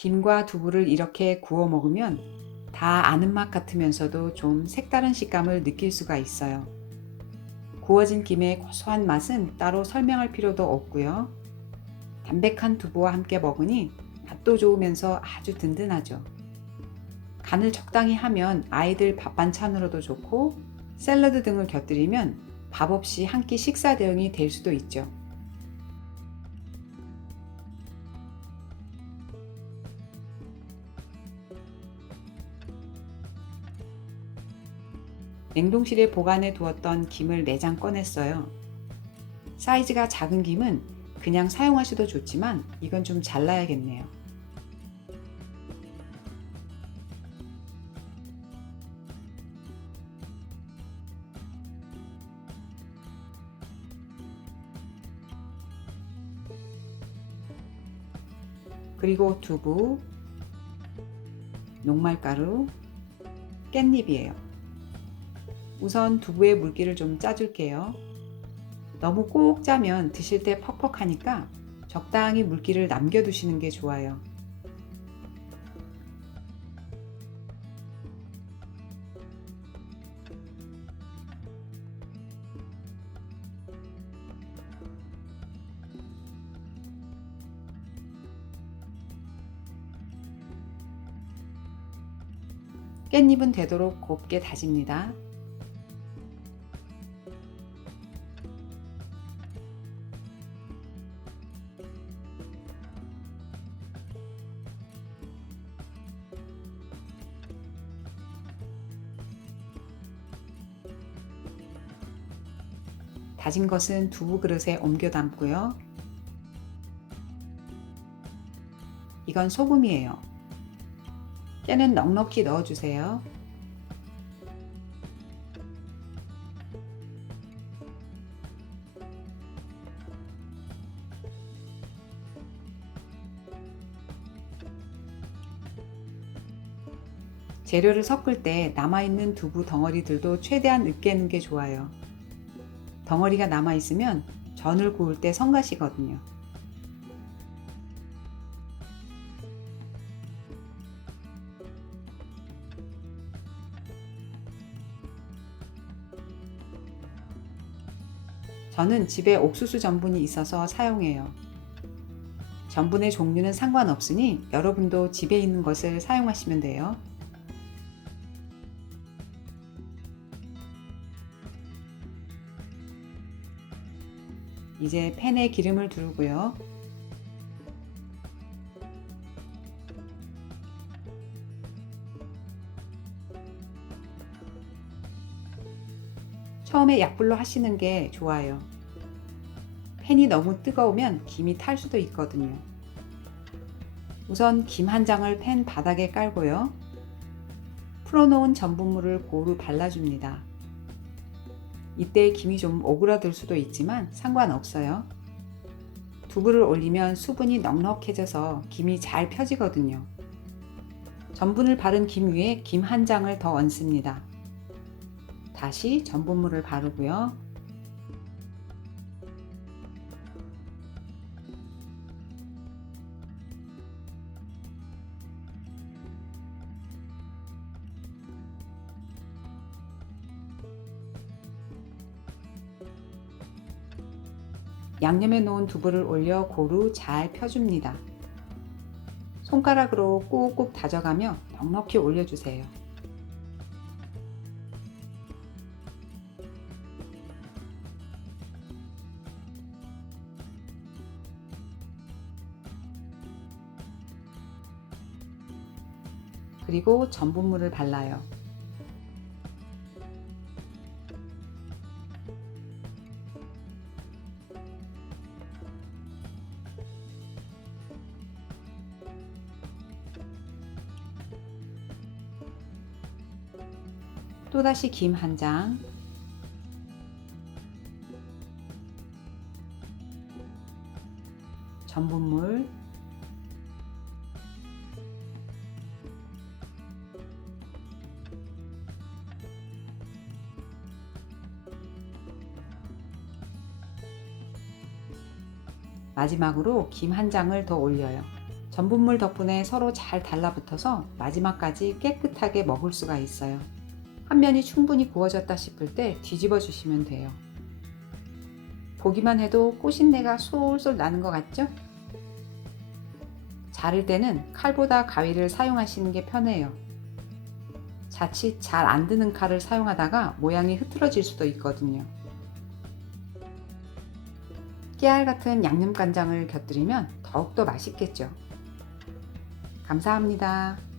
김과 두부를 이렇게 구워 먹으면 다 아는 맛 같으면서도 좀 색다른 식감을 느낄 수가 있어요. 구워진 김의 고소한 맛은 따로 설명할 필요도 없고요. 담백한 두부와 함께 먹으니 맛도 좋으면서 아주 든든하죠. 간을 적당히 하면 아이들 밥 반찬으로도 좋고 샐러드 등을 곁들이면 밥 없이 한 끼 식사 대용이 될 수도 있죠. 냉동실에 보관해 두었던 김을 4장 꺼냈어요. 사이즈가 작은 김은 그냥 사용하셔도 좋지만 이건 좀 잘라야겠네요. 그리고 두부, 녹말가루, 깻잎이에요. 우선 두부의 물기를 좀 짜줄게요. 너무 꼭 짜면 드실 때 퍽퍽하니까 적당히 물기를 남겨두시는 게 좋아요. 깻잎은 되도록 곱게 다집니다. 다진 것은 두부 그릇에 옮겨 담고요. 이건 소금이에요. 깨는 넉넉히 넣어주세요. 재료를 섞을 때 남아있는 두부 덩어리들도 최대한 으깨는 게 좋아요. 덩어리가 남아있으면 전을 구울 때 성가시거든요. 저는 집에 옥수수 전분이 있어서 사용해요. 전분의 종류는 상관없으니 여러분도 집에 있는 것을 사용하시면 돼요. 이제 팬에 기름을 두르고요. 처음에 약불로 하시는 게 좋아요. 팬이 너무 뜨거우면 김이 탈 수도 있거든요. 우선 김 한 장을 팬 바닥에 깔고요. 풀어놓은 전분물을 고루 발라줍니다. 이때 김이 좀 오그라들 수도 있지만 상관없어요. 두부를 올리면 수분이 넉넉해져서 김이 잘 펴지거든요. 전분을 바른 김 위에 김 한 장을 더 얹습니다. 다시 전분물을 바르고요. 양념해 놓은 두부를 올려 고루 잘 펴줍니다. 손가락으로 꾹꾹 다져가며 넉넉히 올려주세요. 그리고 전분물을 발라요. 또다시 김 한 장, 전분물, 마지막으로 김 한 장을 더 올려요. 전분물 덕분에 서로 잘 달라붙어서 마지막까지 깨끗하게 먹을 수가 있어요. 한 면이 충분히 구워졌다 싶을 때 뒤집어 주시면 돼요. 보기만 해도 꽃인내가 솔솔 나는 것 같죠? 자를 때는 칼보다 가위를 사용하시는 게 편해요. 자칫 잘 안 드는 칼을 사용하다가 모양이 흐트러질 수도 있거든요. 깨알 같은 양념간장을 곁들이면 더욱더 맛있겠죠. 감사합니다.